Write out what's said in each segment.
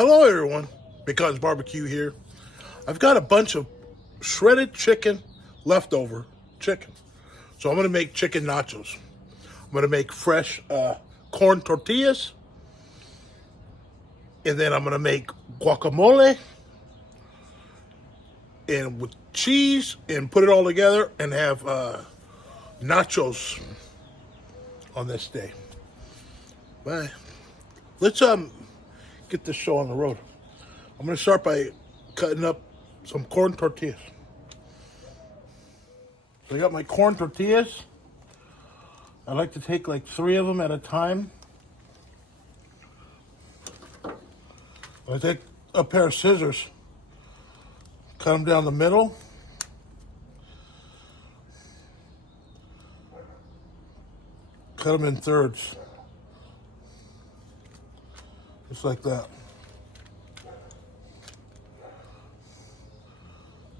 Hello everyone, Because Barbecue here. I've got a bunch of shredded chicken, leftover chicken. So I'm gonna make chicken nachos. I'm gonna make fresh corn tortillas. And then I'm gonna make guacamole and with cheese and put it all together and have nachos on this day. Bye. Let's get this show on the road. I'm gonna start by cutting up some corn tortillas. So I got my corn tortillas. I like to take like 3 of them at a time. I take a pair of scissors, cut them down the middle. Cut them in thirds. Just like that.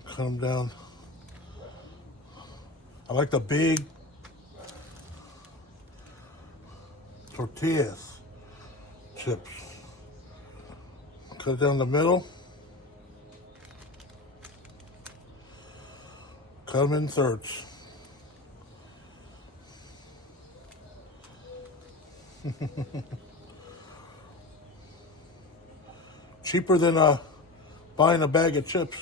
Cut them down. I like the big tortillas, chips. Cut it down the middle. Cut them in thirds. Cheaper than buying a bag of chips,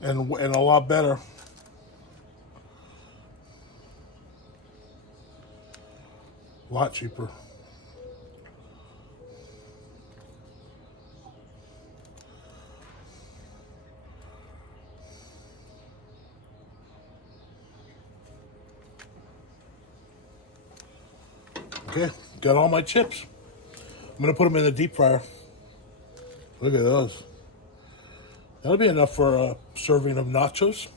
and a lot better. A lot cheaper. Okay, got all my chips. I'm gonna put them in the deep fryer. Look at those. That'll be enough for a serving of nachos.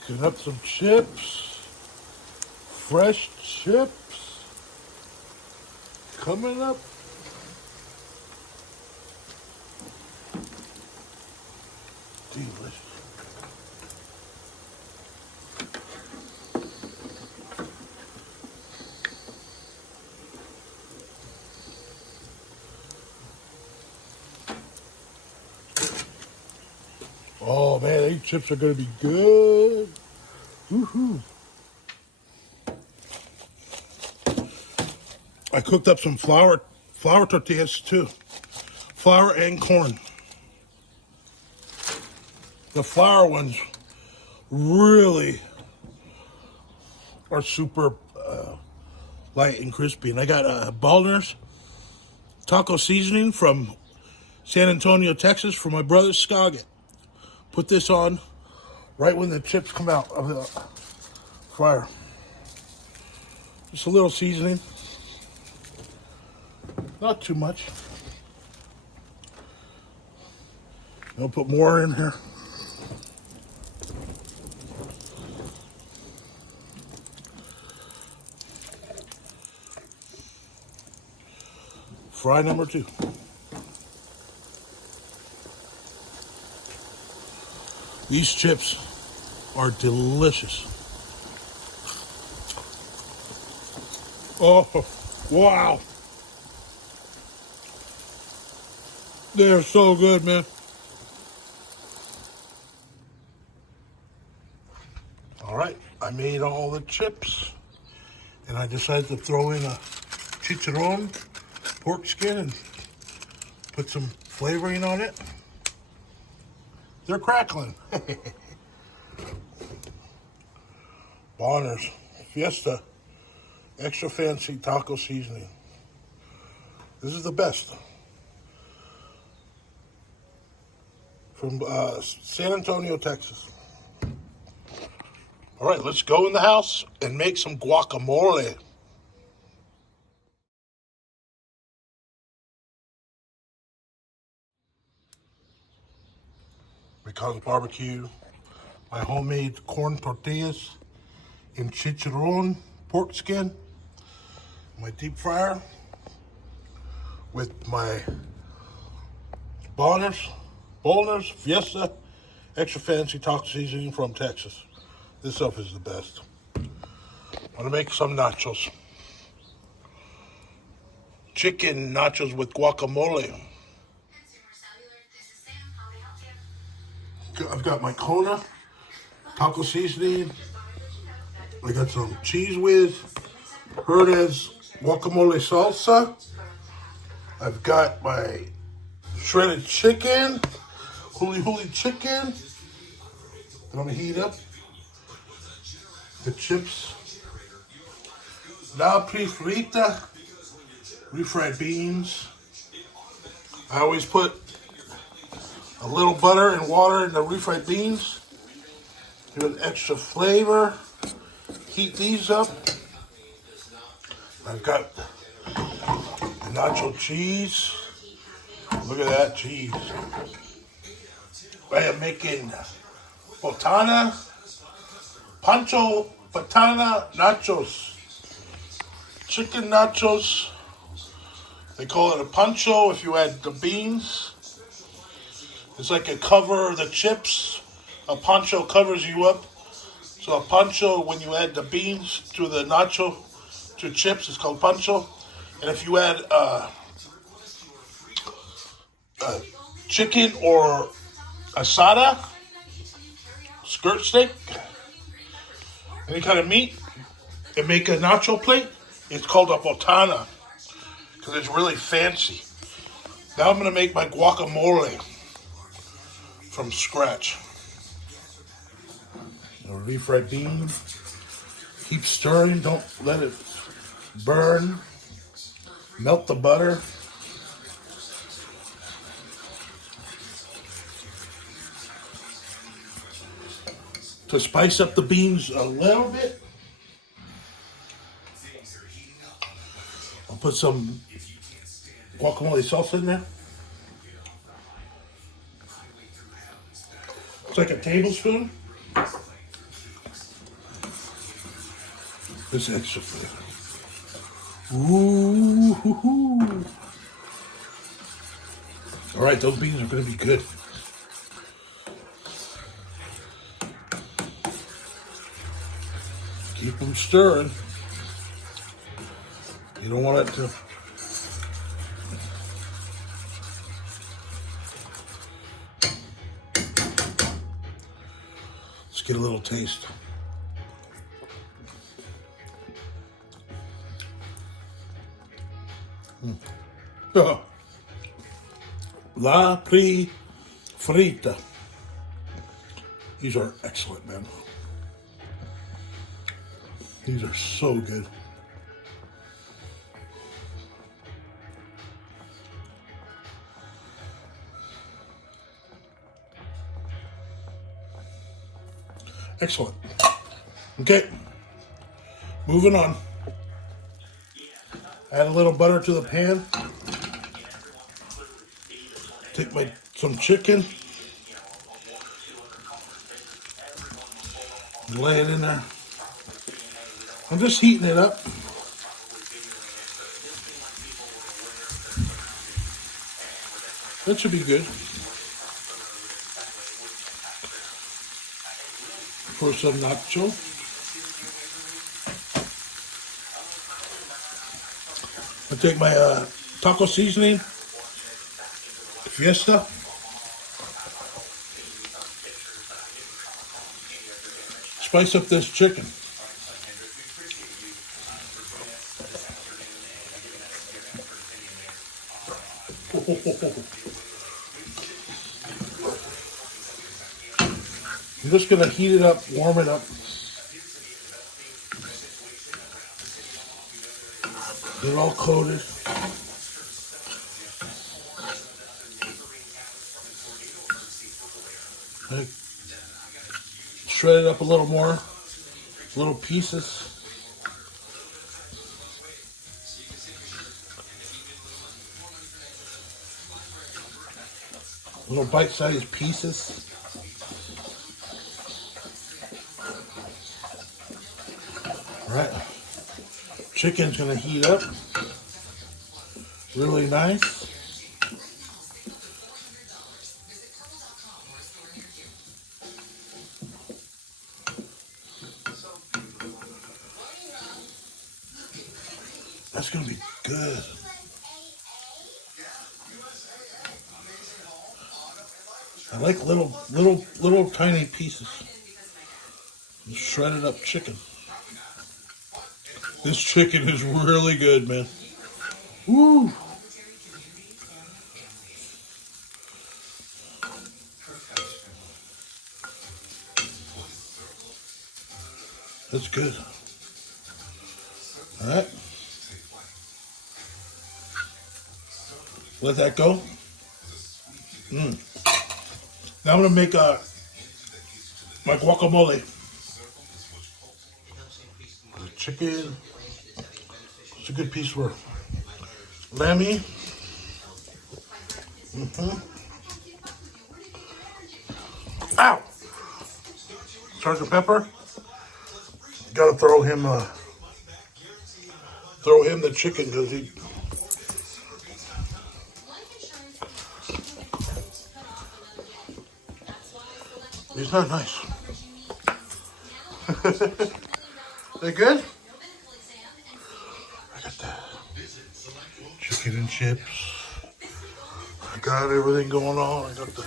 Cutting up some chips. Fresh chips. Coming up. Delicious. Oh man, these chips are gonna be good. Woohoo! I cooked up some flour tortillas too. Flour and corn. The flour ones really are super light and crispy. And I got Baldner's taco seasoning from San Antonio, Texas, from my brother Scoggett. Put this on right when the chips come out of the fryer. Just a little seasoning. Not too much. I'll put more in here. Fry number 2. These chips are delicious. Oh, wow. They're so good, man. All right, I made all the chips, and I decided to throw in a chicharron pork skin and put some flavoring on it. They're crackling. Bonners Fiesta extra fancy taco seasoning. This is the best. From San Antonio, Texas. All right, let's go in the house and make some guacamole. Because barbecue, my homemade corn tortillas in chicharron pork skin, my deep fryer with my Bonners Fiesta extra fancy taco seasoning from Texas. This stuff is the best. I'm gonna make some nachos. Chicken nachos with guacamole. I've got my Kona taco seasoning. I got some cheese whiz, Herdez guacamole salsa. I've got my shredded chicken, huli chicken. And I'm gonna heat up the chips. La frita, refried beans. I always put a little butter and water in the refried beans. Give it extra flavor. Heat these up. I've got the nacho cheese. Look at that cheese. I am making botana, pancho botana nachos. Chicken nachos. They call it a pancho if you add the beans. It's like a cover of the chips. A pancho covers you up. So a pancho, when you add the beans to the nacho, to chips, it's called pancho. And if you add chicken or asada, skirt steak, any kind of meat, and make a nacho plate, it's called a botana because it's really fancy. Now I'm going to make my guacamole from scratch. Refried bean. Keep stirring. Don't let it burn. Melt the butter. To spice up the beans a little bit, I'll put some guacamole salsa in there. It's like a tablespoon. This extra flavor. Ooh. All right, those beans are going to be good. Keep them stirring. You don't want it to. Let's get a little taste. La frita. These are excellent, man. These are so good. Excellent. Okay, moving on. Add a little butter to the pan. Take some chicken. Lay it in there. I'm just heating it up. That should be good. For some nacho. I take my taco seasoning, Fiesta. Spice up this chicken. I'm just going to heat it up, warm it up. Get it all coated. I shred it up a little more, little pieces. Little bite-sized pieces. All right, chicken's gonna heat up really nice. That's gonna be good. I like little tiny pieces. Shredded up chicken. This chicken is really good, man. Woo! That's good. All right. Let that go. Now I'm gonna make my guacamole. The chicken. It's a good piece for lammy. Ow! Sergeant Pepper. Gotta throw him the chicken because he's not nice. They good? I got the chicken and chips. I got everything going on. I got the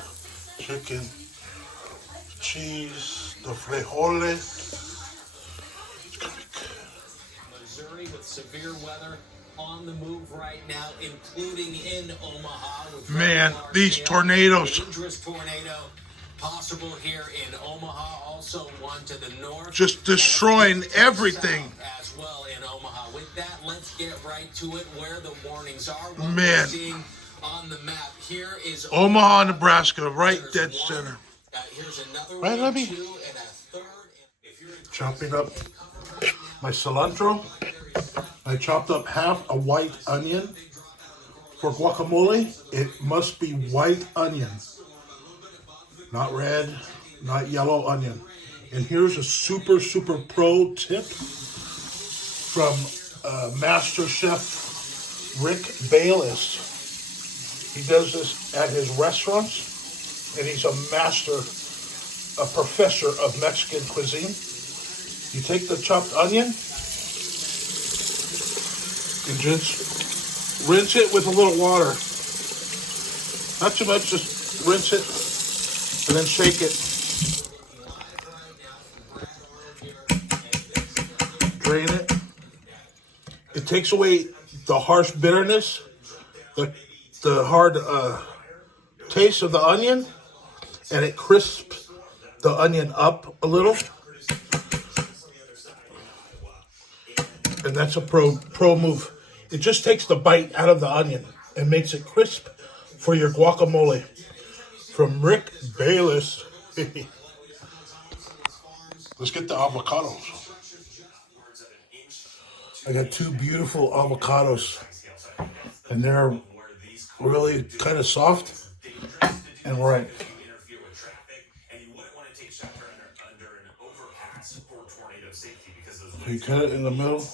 chicken, the cheese, the frijoles. It's gonna be good. Missouri with severe weather on the move right now, including in Omaha. Man, these tornadoes. Dangerous tornado possible here in Omaha. Also one to the north. Just destroying everything. As well in Omaha. With that, let's get right to it. Where the warnings are. Man. We're seeing on the map here is Omaha, Nebraska, right dead center. Here's another Right, let me chopping up my cilantro. I chopped up half a white onion. For guacamole, it must be white onion. Not red, not yellow onion. And here's a super pro tip from Master Chef Rick Bayless. He does this at his restaurants, and he's a professor of Mexican cuisine. You take the chopped onion, and just rinse it with a little water. Not too much, just rinse it, and then shake it. Drain it. It takes away the harsh bitterness, the hard taste of the onion, and it crisps the onion up a little. And that's a pro move. It just takes the bite out of the onion and makes it crisp for your guacamole. From Rick Bayless. Let's get the avocados. I got two beautiful avocados, and they're really kind of soft and ripe. So you cut it in the middle.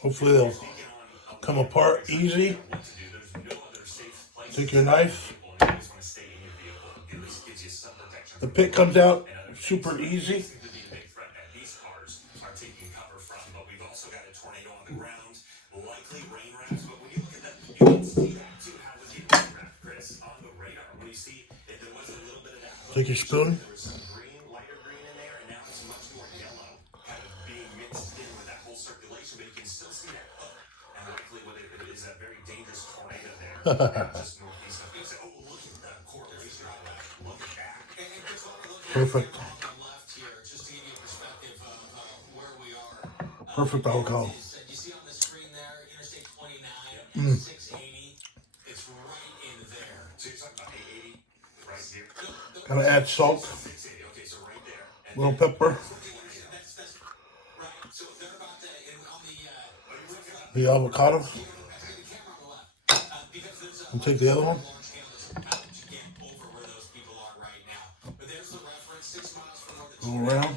Hopefully they'll come apart easy. Take your knife. The pit comes out super easy. Take your spoon. Perfect. Perfect avocado. Gonna add salt, little pepper, the avocado, and take the other one. Go around.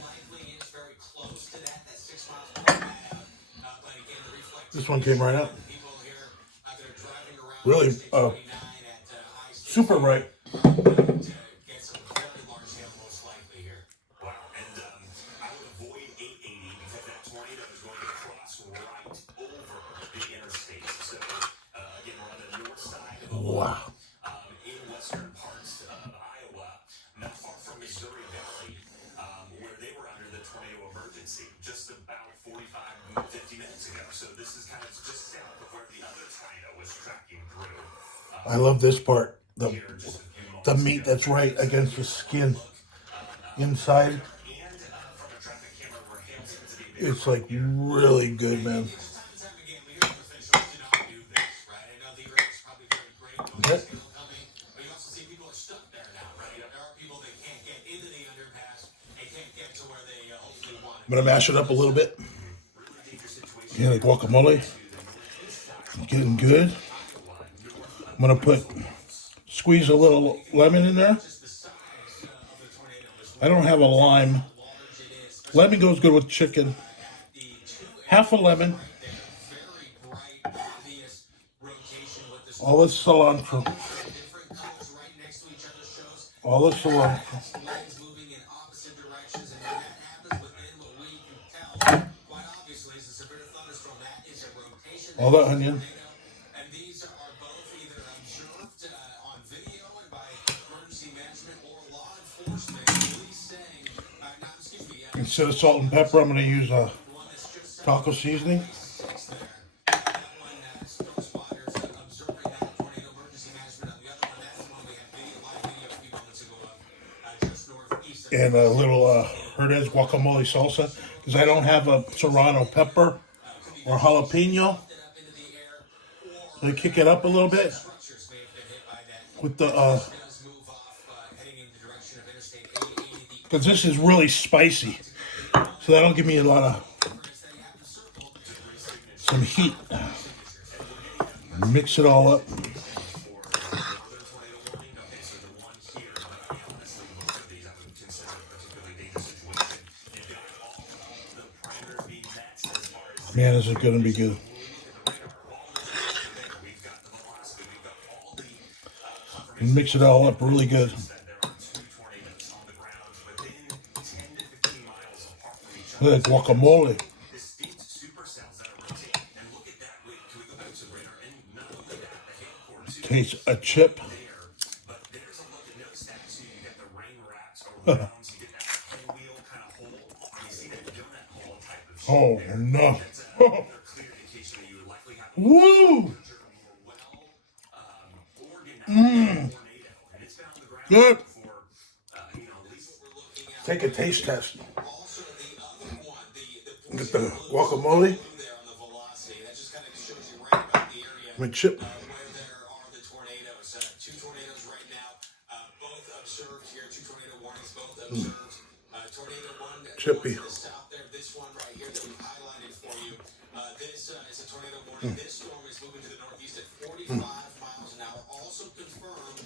This one came right out. Really, super ripe. I love this part. The meat that's right against the skin inside. It's like really good, man. Okay. I'm gonna mash it up a little bit. Yeah, the guacamole. Getting good. I'm gonna squeeze a little lemon in there. I don't have a lime. Lemon goes good with chicken. Half a lemon. All the cilantro. All the cilantro. All the onion. Instead of salt and pepper, I'm going to use taco seasoning. And a little Herdez guacamole salsa, because I don't have a serrano pepper or jalapeno. So I kick it up a little bit with the, because this is really spicy. So that'll give me a lot of, some heat. Mix it all up. Man, this is going to be good. And mix it all up really good. Look at that guacamole. Tastes a chip. Oh no. Woo! Good. Take a taste test. Get the guacamole. My chip. Chippy. This one right here that we've highlighted for you. This is a tornado warning. This storm is moving to the northeast at 45 miles an hour. Also confirmed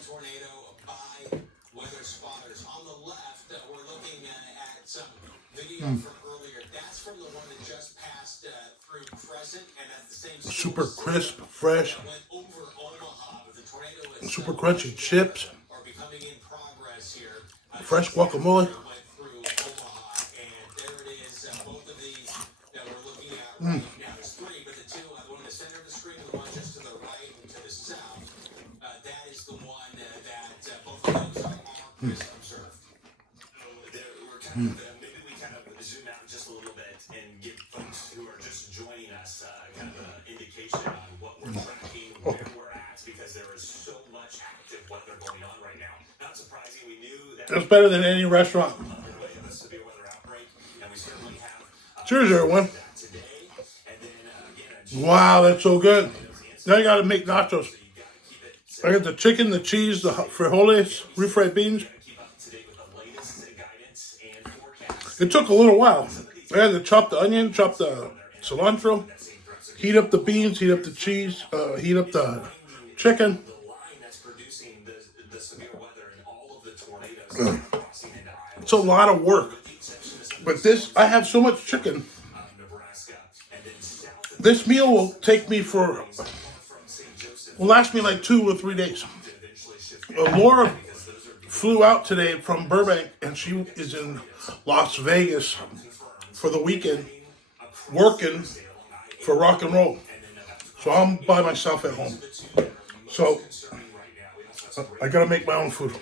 tornado by weather spotters. On the left, we're looking at some video from earlier. That's from the one that just passed through Crescent, and that's the same. Super crisp, fresh. Went over Omaha, but the tornado is super crunchy chips. Are becoming in progress here. Fresh guacamole. Right now, there's three, but the two, the one in the center of the screen, the one just to the right and to the south, that is the one that both of those are observed. We're kind of, maybe we kind of zoom out just a little bit and give folks who are just joining us kind of an indication on what we're tracking, where we're at, because there is so much active weather going on right now. Not surprising, we knew that. That's better than any restaurant. Severe weather outbreak, and we certainly have. Cheers, everyone. Wow, that's so good. Now you got to make nachos. I got the chicken, the cheese, the frijoles, refried beans. It took a little while. I had to chop the onion, chop the cilantro, heat up the beans, heat up the cheese, heat up the chicken. It's a lot of work. But this, I have so much chicken. This meal will take me will last me like 2 or 3 days. Laura flew out today from Burbank, and she is in Las Vegas for the weekend, working for rock and roll. So I'm by myself at home. So I gotta make my own food.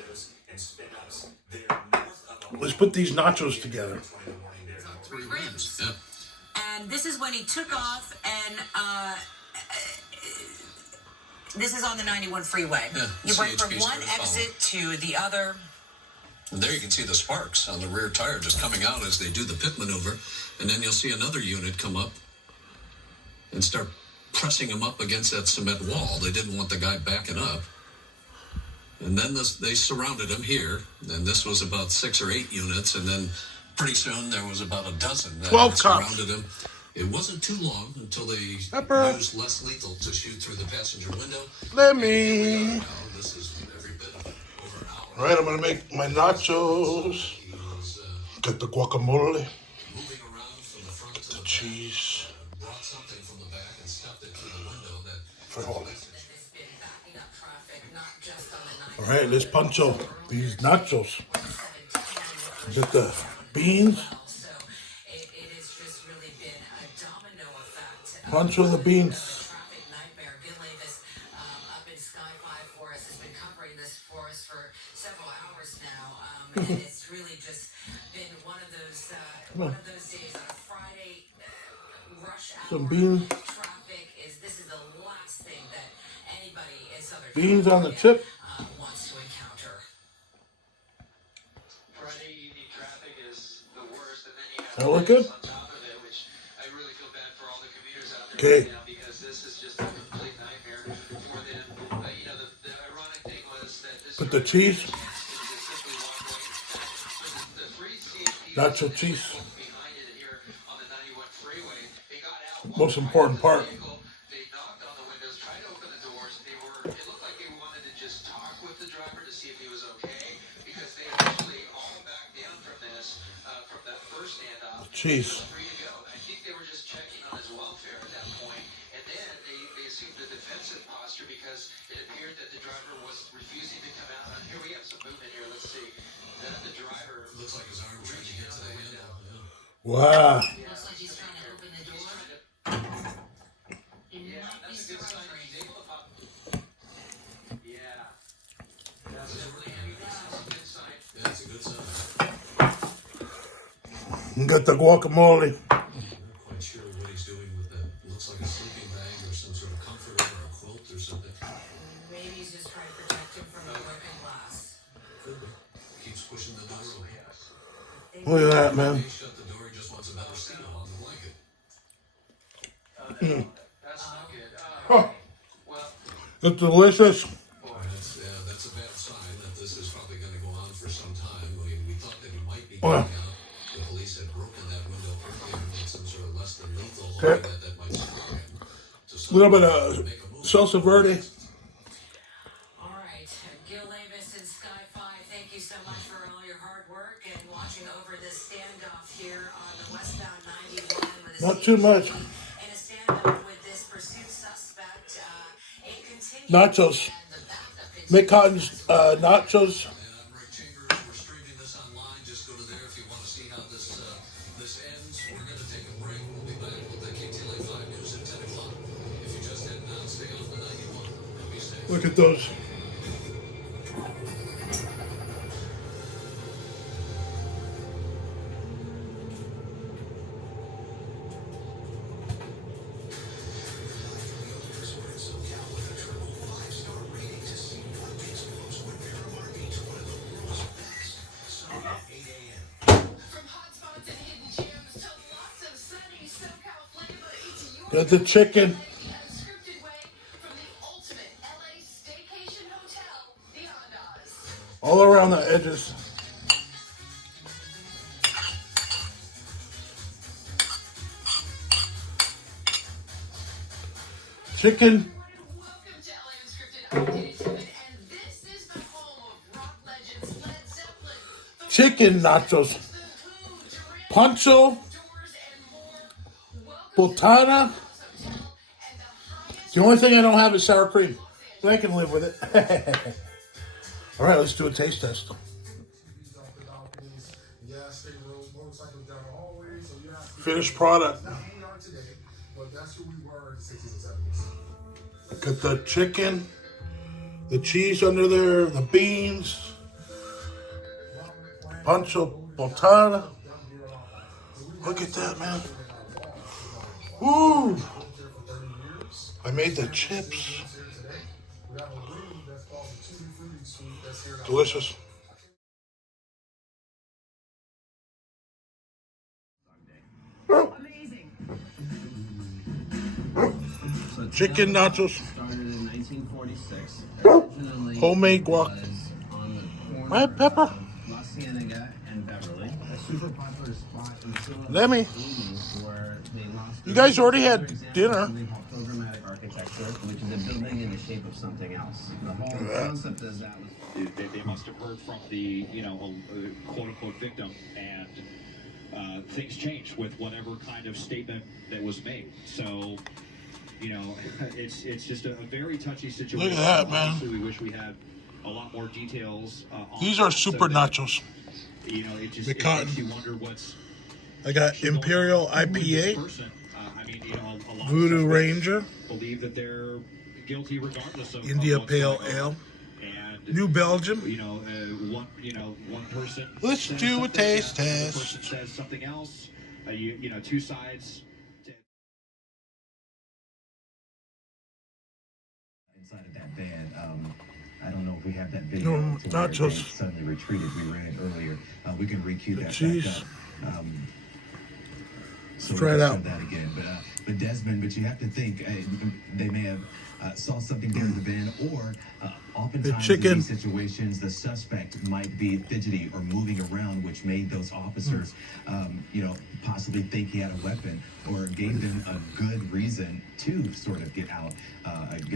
Let's put these nachos together. And this is when he took off, and This is on the 91 freeway. Yeah, You break from CHP's one gonna follow. exit to the other. And there you can see the sparks on the rear tire just coming out as they do the pit maneuver. And then you'll see another unit come up and start pressing him up against that cement wall. They didn't want the guy backing up. And then they surrounded him here. And this was about 6 or 8 units. And then pretty soon there was about a dozen that 12 surrounded cops. him. It wasn't too long until they Pepper. used less lethal to shoot through the passenger window. Let And here we me. are now. This is every bit of over an hour. All right, I'm gonna make my nachos. He was Got the guacamole, moving around from the front to the the cheese. back, brought something from the back and stuffed it through the window that Frijol. It's been backing up traffic, not just on the All right, let's pancho these nachos. Get the beans. So it has just really been a domino effect. Pancho the beans. Traffic nightmare. Bill Davis up in Sky 5 for us has been covering this for us for several hours now. And it's really just been one of those days on a Friday rush hour. Some beans. Traffic this is the last thing that anybody in Southern Beans on the California, tip. wants to encounter. Friday evening traffic is the worst, and then you have That look good? on top of it, which I really feel bad for all the commuters out there Okay. right now because this is just a complete nightmare for them. The ironic thing was that this Put the cheese. is simply walk away. The three CHP Nacho cheese. behind it here on the 91 freeway, they got out. Most important part. They knocked on the windows, tried to open the doors. It looked like they wanted to just talk with the driver to see if he was okay because they actually all backed down from this, from that first standoff. Cheese. Free to go. I think they were just checking on his welfare at that point, and then they assumed a defensive posture because it appeared that the driver was refusing to come out. And here we have some movement here. Let's see. The driver looks like his arm trying to get to the handle. Wow. Looks like he's trying to open the door. Yeah, that's a good sign. He's able to pop. Yeah. That's definitely a good sign. Yeah, that's a good sign. Got the guacamole. I'm not quite sure what he's doing with that. Looks like a sleeping bag or some sort of comforter or a quilt or something. Maybe he's just trying to protect him from the broken glass. Could be. Keeps pushing the door open. Look at that, man. He shut the door. He just wants a better seat on the blanket. That's not good. Oh, Well, it's delicious. That's a bad sign that this is probably going to go on for some time. We thought that he might be Oh, yeah. getting out. The police had broken that window earlier with some sort of less than lethal, Okay. hoping that might scare him. A little bit of salsa verde. All right, Gil Davis and Sky 5, thank you so much for all your hard work and watching over this standoff here on the westbound 91 with Not too much. and a standoff with this pursuit suspect. It continues. Nachos. And the backup is- Mick Cotton's nachos. And I'm Rick Chambers. We're streaming this online. Just go to there if you want to see how this ends. We're going to take a break. We'll be back with the KTLA 5 News at 10 o'clock. If you just head now, stay off the 91. And be safe. Look at those. From hotspots and hidden gems to lots of sunny SoCal flavor, it's your Got the chicken. unscripted way from the ultimate LA staycation hotel, the Andaz. All around the edges. Chicken. Welcome to LA Unscripted. I'm Diddy Tippett, and this is the home of rock legends Led Zeppelin, the Chicken nachos. The Who, Duran, Pancho. Doors, and more. Welcome to Botana. the Hotel and the highest The only thing I don't have is sour cream. But I can live with it. All right, let's do a taste test. Finished product. Not who we are today, but that's who we were in the 60s and 70s. Got the chicken, the cheese under there, the beans, Pancho Botana. Look at that, man. Woo! I made the chips. Delicious. Amazing. Chicken nachos. Started in 1946. Originally Homemade guac. was on the corner Red pepper. of La Cienega and Beverly, a super popular spot in the Lemmy. where they lost. You guys already had Another example dinner. of something called programmatic architecture, which is a building in the shape of something else. The whole concept is that was They must have heard from the, quote unquote victim, and things changed with whatever kind of statement that was made. So, it's just a very touchy situation. Look at that, man. Obviously, we wish we had a lot more details. On These are that, super so that, nachos. It just The it cotton. makes you wonder what's I got Imperial who is this IPA, person? A lot of Voodoo suspects Ranger, believe that they're guilty regardless of India what's Pale going on. Ale, And New Belgium. one person. Let's says do a something, taste another test. person says something else. Two sides. Inside of that van, I don't know if we have that video. No, to where nachos. they suddenly retreated. We ran it earlier. We can recue The that cheese. back up. So Try we it can out. show that again. But Desmond, but you have to think they may have saw something there in the van, or oftentimes chicken. in these situations, the suspect might be fidgety or moving around, which made those officers, possibly think he had a weapon, or gave them a good reason to sort of get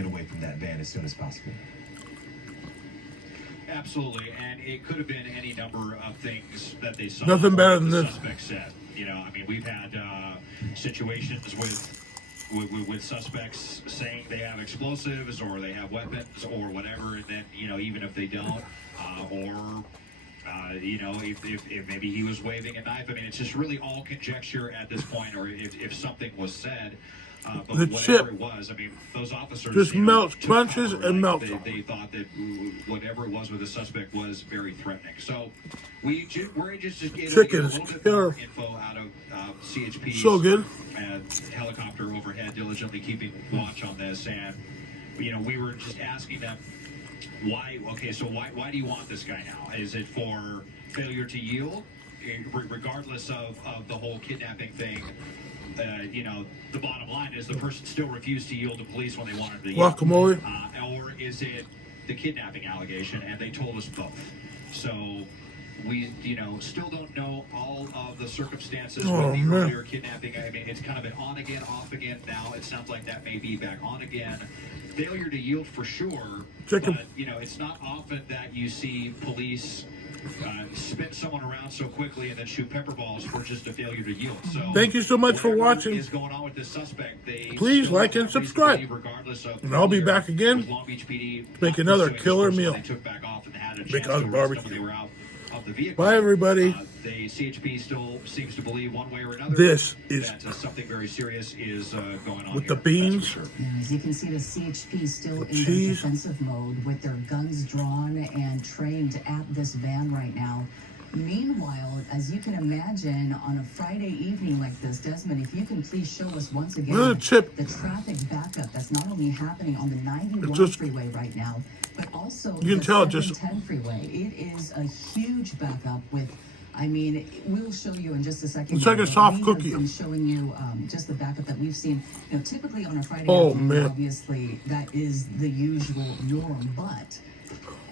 away from that van as soon as possible. Absolutely, and it could have been any number of things that they saw. Nothing better than the this. Suspect said, we've had situations with suspects saying they have explosives or they have weapons or whatever, and then even if they don't, if maybe he was waving a knife. I mean, it's just really all conjecture at this point, or if something was said. But The whatever chip it was, I mean, those officers just melts, took crunches, cover, and right? melts. They thought that whatever it was with the suspect was very threatening. So we're just able to get a Chicken is little bit killer. more info out of CHP. So good. And helicopter overhead diligently keeping watch on this, and we were just asking them why. Okay, so why do you want this guy now? Is it for failure to yield, regardless of the whole kidnapping thing? The bottom line is the person still refused to yield to police when they wanted to yield. Guacamole. Or is it the kidnapping allegation? And they told us both. So we, still don't know all of the circumstances Oh, with the man. earlier kidnapping. I mean, it's kind of been on again, off again. Now it sounds like that may be back on again. Failure to yield for sure. Chicken. But, it's not often that you see police spin someone around so quickly and then shoot pepper balls for just a failure to yield. So Thank you so much for whatever watching. is going on with this suspect, they Please still like have and reason to subscribe. believe, regardless of And I'll be whether back again. with Long Beach PD Make another pursuing this killer person meal. when they took back off and had a chance Because to arrest them barbecue. when they were out of the vehicle. Bye, everybody. The CHP still seems to believe one way or another This is that something very serious is going on with here. the beans. That's for sure. As you can see, the CHP is still in their cheese. defensive mode with their guns drawn and trained at this van right now. Meanwhile, as you can imagine, on a Friday evening like this, Desmond, if you can please show us once again Another chip. the traffic backup that's not only happening on the 91 It's just- freeway right now, but also You can the tell it just- 710 freeway. It is a huge backup with, we'll show you in just a second. It's like a but soft we cookie. have been showing you just the backup that we've seen. Typically on a Friday Oh, afternoon, man. obviously that is the usual norm, but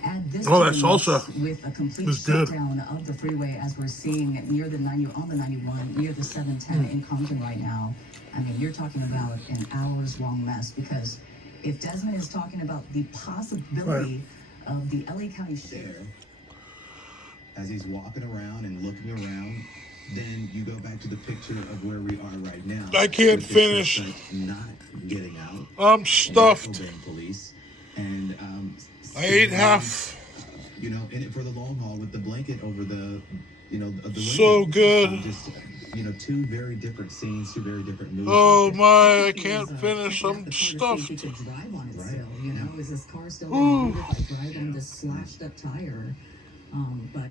add this Oh, to that the salsa mix with a complete is good. shutdown of the freeway as we're seeing near the 91, near the 710 in Compton right now. You're talking about an hours-long mess, because if Desmond is talking about the possibility of the LA County Sheriff. As he's walking around and looking around, then you go back to the picture of where we are right now. I can't with the finish. suspect not getting out. I'm and stuffed. obeying police. And I ate half. in it for the long haul with the blanket over the the So window. good. Just two very different scenes, two very different movies. Oh my, I can't Is, finish. check out I'm the car to see if stuffed. you could drive on it Right. still, is this car still Ooh. going to move if I drive on this slashed up tire? But